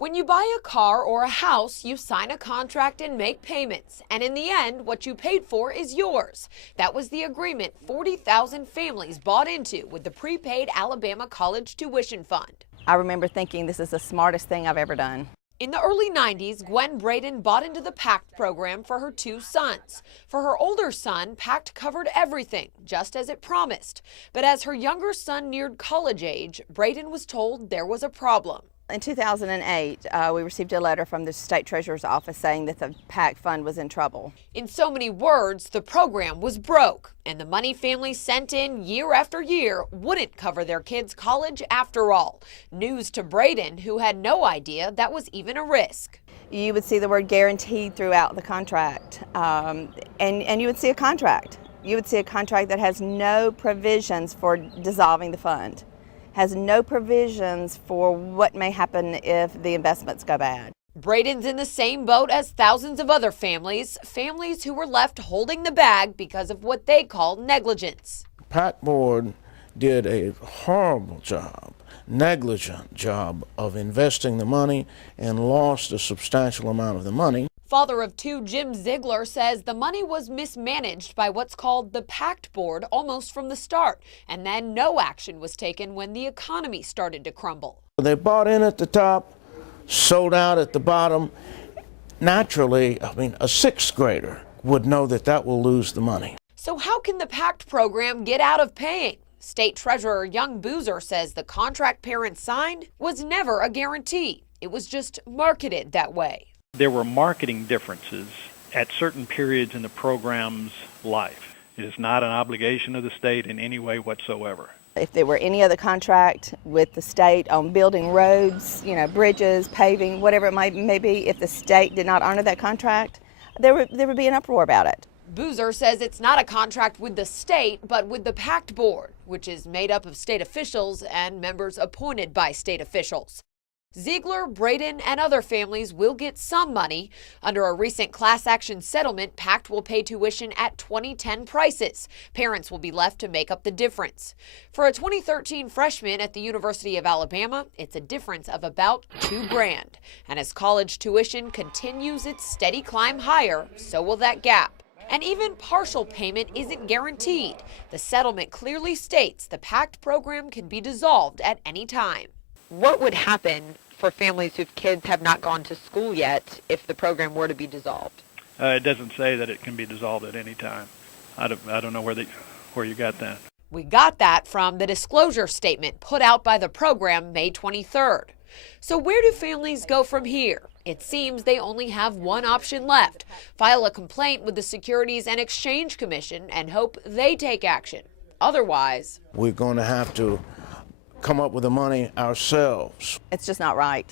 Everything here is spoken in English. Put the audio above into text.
When you buy a car or a house, you sign a contract and make payments. And in the end, what you paid for is yours. That was the agreement 40,000 families bought into with the prepaid Alabama College Tuition Fund. I remember thinking this is the smartest thing I've ever done. In the early 90s, Gwen Braden bought into the PACT program for her 2 sons. For her older son, PACT covered everything, just as it promised. But as her younger son neared college age, Braden was told there was a problem. In 2008, we received a letter from the state treasurer's office saying that the PACT fund was in trouble. In so many words, the program was broke, and the money families sent in year after year wouldn't cover their kids' college after all. News to Braden, who had no idea that was even a risk. You would see the word guaranteed throughout the contract, and you would see a contract. You would see a contract that has no provisions for dissolving the fund. Has no provisions for what may happen if the investments go bad. Braden's in the same boat as thousands of other families who were left holding the bag because of what they call negligence. PACT board did a horrible job, negligent job of investing the money and lost a substantial amount of the money. Father of 2, Jim Ziggler, says the money was mismanaged by what's called the PACT board almost from the start, and then no action was taken when the economy started to crumble. They bought in at the top, sold out at the bottom. Naturally, a 6th grader would know that that will lose the money. So how can the PACT program get out of paying? State Treasurer Young Boozer says the contract parents signed was never a guarantee. It was just marketed that way. There were marketing differences at certain periods in the program's life. It is not an obligation of the state in any way whatsoever. If there were any other contract with the state on building roads, bridges, paving, whatever it may be, if the state did not honor that contract, there would be an uproar about it. Boozer says it's not a contract with the state, but with the PACT board, which is made up of state officials and members appointed by state officials. Ziggler, Braden, and other families will get some money. Under a recent class action settlement, PACT will pay tuition at 2010 prices. Parents will be left to make up the difference. For a 2013 freshman at the University of Alabama, it's a difference of about $2,000. And as college tuition continues its steady climb higher, so will that gap. And even partial payment isn't guaranteed. The settlement clearly states the PACT program can be dissolved at any time. What would happen for families whose kids have not gone to school yet if the program were to be dissolved? It doesn't say that it can be dissolved at any time. I don't know where you got that. We got that from the disclosure statement put out by the program May 23rd. So where do families go from here? It seems they only have one option left: file a complaint with the Securities and Exchange Commission and hope they take action. Otherwise, we're going to have to come up with the money ourselves. It's just not right.